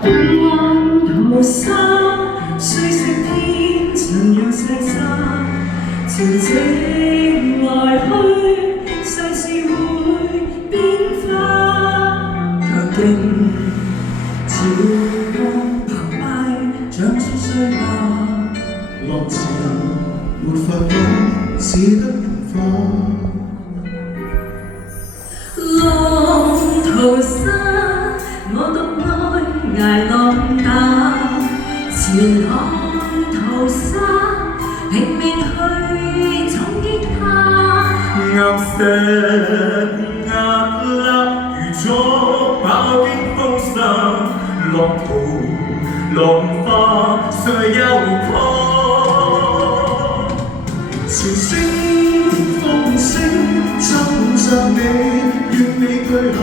紅顏桃沙，碎石天塵讓細沙，潮汐來去，世事會變化。強勁潮浪澎湃，長出衰霸，浪潮沒法擋，只得融化。浪淘沙，我獨愛捱浪打，潮浪淘沙，拼命去衝擊它。岩石壓勒如咗飽經風霜，浪淘浪花誰又破？潮聲風聲侵襲你，願你退下，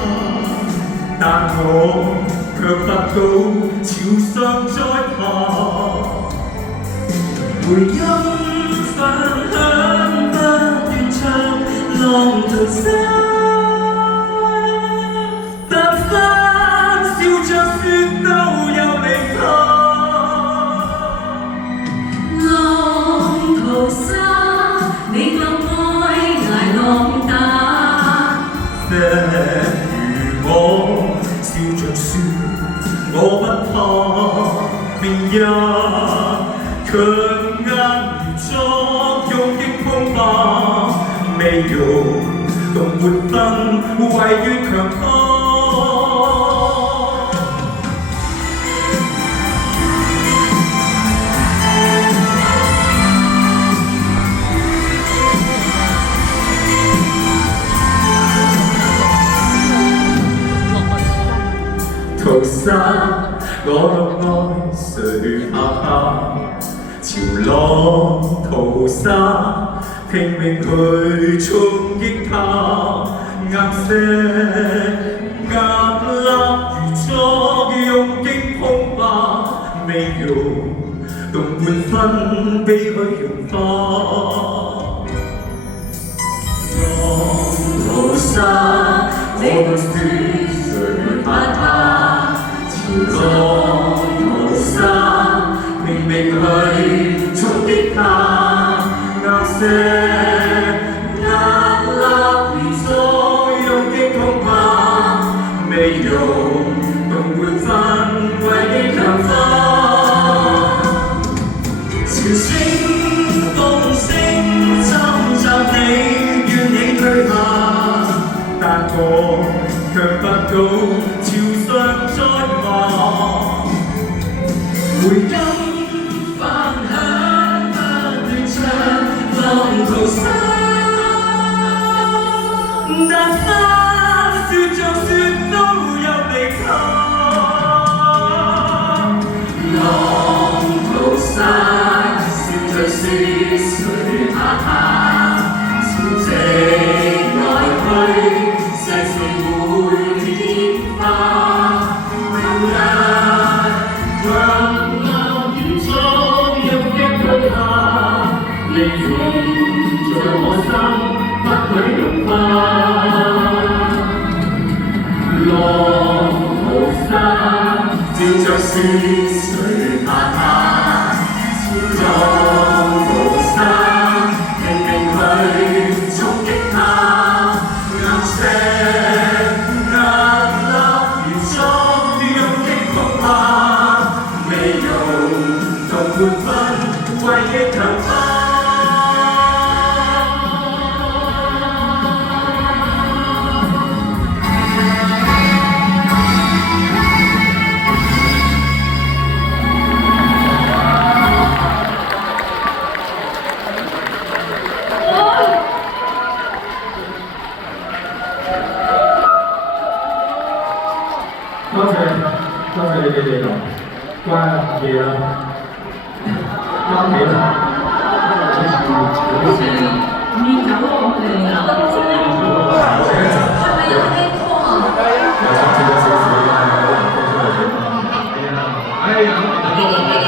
但我卻發到潮上再爬。回音飯香不斷唱，浪淘沙。但歡笑着說都有離開。浪淘沙，你夠愛捱浪打。石如我笑着說我不怕，明日強壓如昨用擊風化，未用動活分為越強化。淘沙，我獨愛誰怕怕？潮浪淘沙，拼命去衝擊它。岩石壓勒如昨用勁碰吧，未用動半分悲去融化。浪淘沙，我獨說誰怕它？浪淘沙，拼命去衝擊它。岩石壓勒如昨用擊碰吧，未用動半分為你強化。潮聲風聲侵襲你，願你退下，但我卻不到潮上再爬。回音飯香不斷唱，浪淘沙。但歡笑着說都有離開。浪淘沙，笑着說誰怕它？潮汐來去，世事會變化。明日強壓如昨用擊退它，利用在我心，不許融化。浪淘沙，笑着說誰怕它？浪淘沙，拼命去衝擊它。岩石壓勒如昨用擊碰吧，未用動半分為你強化。多謝你哋嚟，關嘢啦，翻屋企啦。